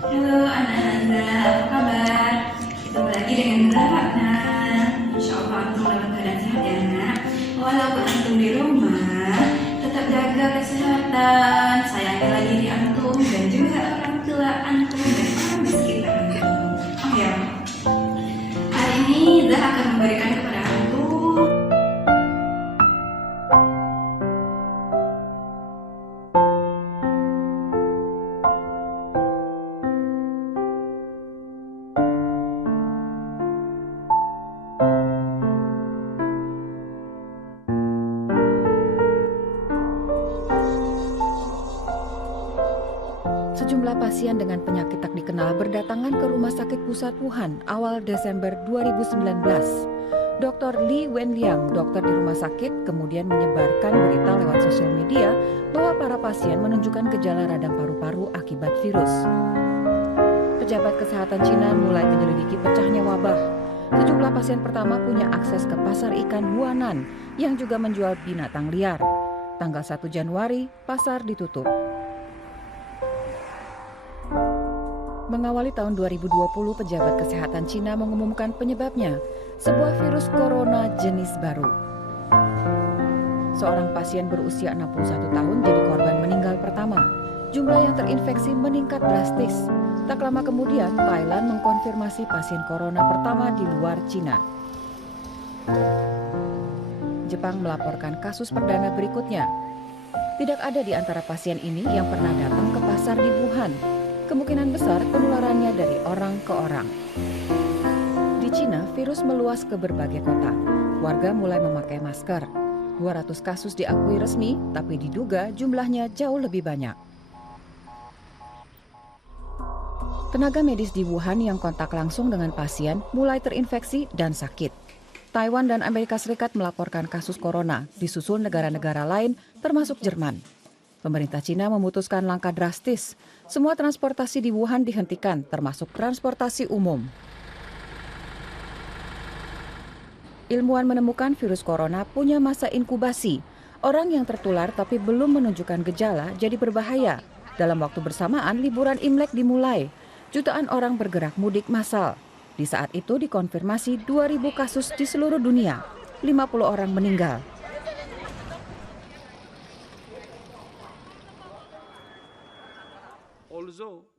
Halo anak-anak, apa kabar? Ketemu lagi dengan Clara. Nah, insya Allah antum dalam keadaan sehat ya nak. Walaupun antum di rumah, tetap jaga kesehatan, sayangilah diri antum dan juga orang tua antum dan orang di sekitar antum. Oh ya, hari ini Zah akan memberikan kepada antum Sejumlah pasien dengan penyakit tak dikenal berdatangan ke Rumah Sakit Pusat Wuhan awal Desember 2019. Dr. Li Wenliang, dokter di rumah sakit, kemudian menyebarkan berita lewat sosial media bahwa para pasien menunjukkan gejala radang paru-paru akibat virus. Pejabat kesehatan Cina mulai menyelidiki pecahnya wabah. Sejumlah pasien pertama punya akses ke pasar ikan Huanan yang juga menjual binatang liar. Tanggal 1 Januari, pasar ditutup. Mengawali tahun 2020, pejabat kesehatan Cina mengumumkan penyebabnya, sebuah virus corona jenis baru. Seorang pasien berusia 61 tahun jadi korban meninggal pertama. Jumlah yang terinfeksi meningkat drastis. Tak lama kemudian, Thailand mengkonfirmasi pasien corona pertama di luar Cina. Jepang melaporkan kasus perdana berikutnya. Tidak ada di antara pasien ini yang pernah datang ke pasar di Wuhan. Kemungkinan besar penularannya dari orang ke orang. Di Cina, virus meluas ke berbagai kota. Warga mulai memakai masker. 200 kasus diakui resmi, tapi diduga jumlahnya jauh lebih banyak. Tenaga medis di Wuhan yang kontak langsung dengan pasien mulai terinfeksi dan sakit. Taiwan dan Amerika Serikat melaporkan kasus corona, disusul negara-negara lain termasuk Jerman. Pemerintah Cina memutuskan langkah drastis. Semua transportasi di Wuhan dihentikan, termasuk transportasi umum. Ilmuwan menemukan virus corona punya masa inkubasi. Orang yang tertular tapi belum menunjukkan gejala jadi berbahaya. Dalam waktu bersamaan, liburan Imlek dimulai. Jutaan orang bergerak mudik massal. Di saat itu dikonfirmasi 2.000 kasus di seluruh dunia. 50 orang meninggal.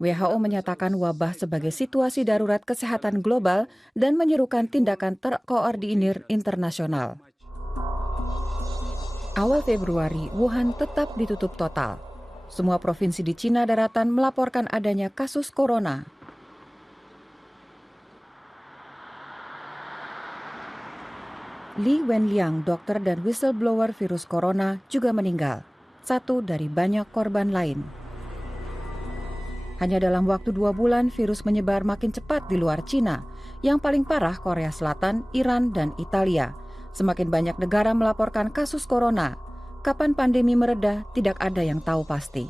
WHO menyatakan wabah sebagai situasi darurat kesehatan global dan menyerukan tindakan terkoordinir internasional. Awal Februari, Wuhan tetap ditutup total. Semua provinsi di Cina daratan melaporkan adanya kasus corona. Li Wenliang, dokter dan whistleblower virus corona, juga meninggal. Satu dari banyak korban lain. Hanya dalam waktu 2 bulan, virus menyebar makin cepat di luar Cina. Yang paling parah Korea Selatan, Iran, dan Italia. Semakin banyak negara melaporkan kasus corona. Kapan pandemi mereda, tidak ada yang tahu pasti.